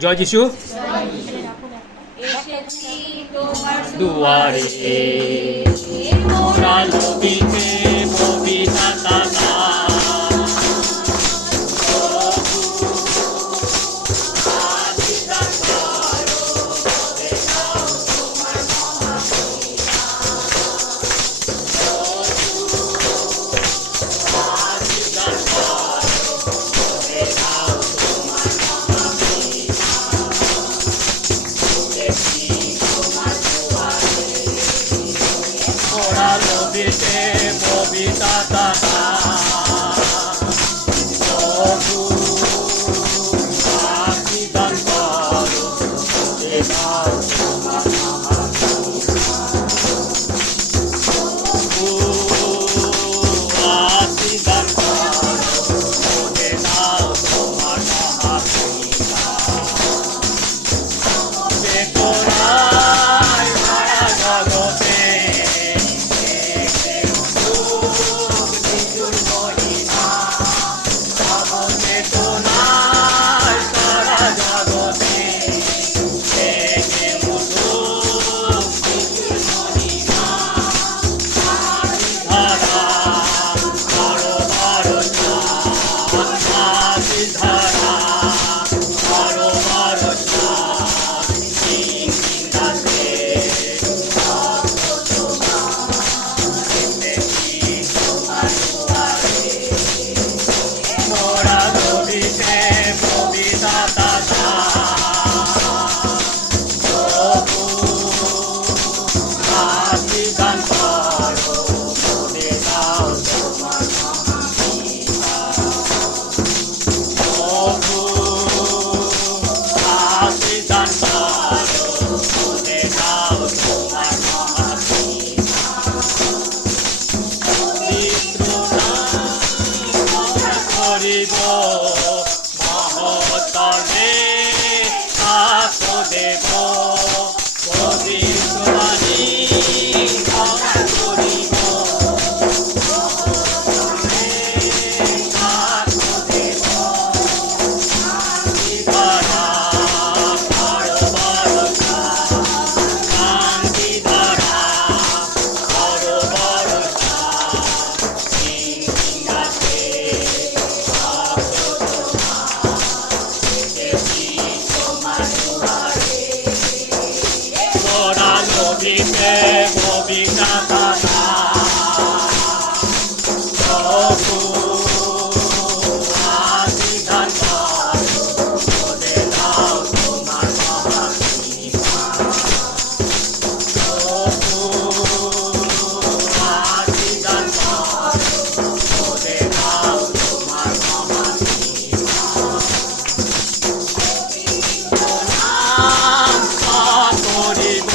জয় যিশু দুয়ারে মোরা লবিতে ববিতা দাদা মোরা লবিতে ববিতা দাদা প্রভু আশীর্বাদ করো দাও তোমার প্রভু আশীর্বাদ করো দাও তোমার মহাকৃপা বেকরায় সারা জগতে মহতনে তাকো দেব পবিত্রবাণী করিব তাকো দেব ধারা বড় বড় শান্তি ধারা বড় বড় লবিতে ববিতা দাদা প্রভু আশীর্বাদ করো দাও তোমার মহাকৃপা প্রভু আশীর্বাদ করো দাও তোমার মহাকৃপা নাম করিব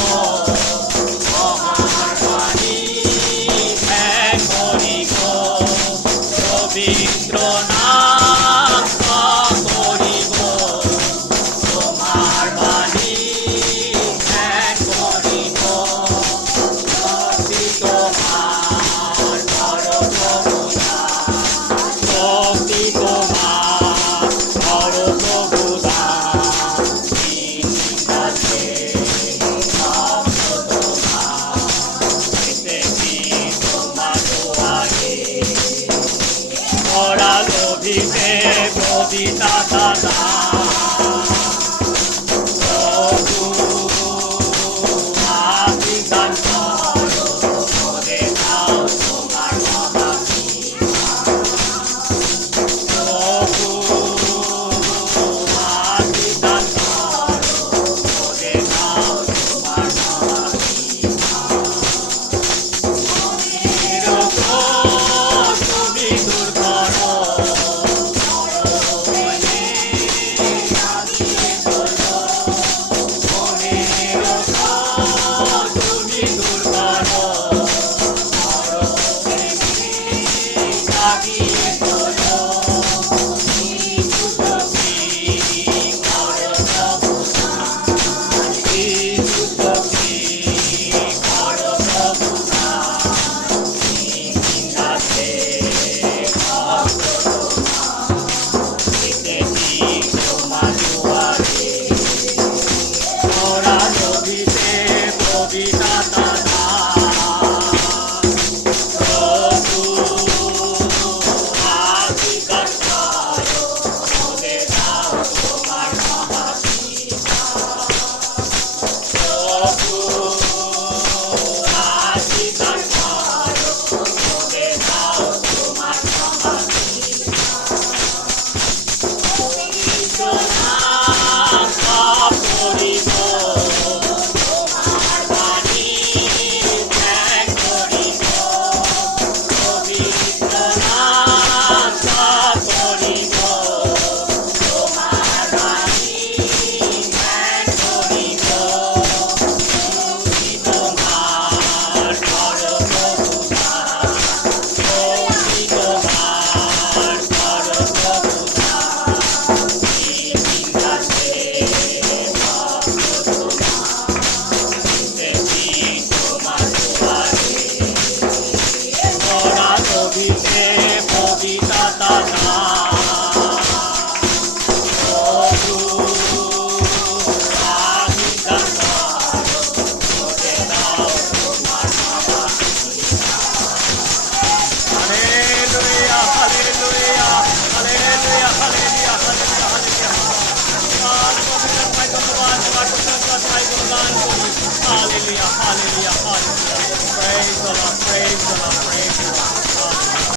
গুণগান করি। Hallelujah, hallelujah, hallelujah. Praise the Lord, praise the Lord, praise the Lord.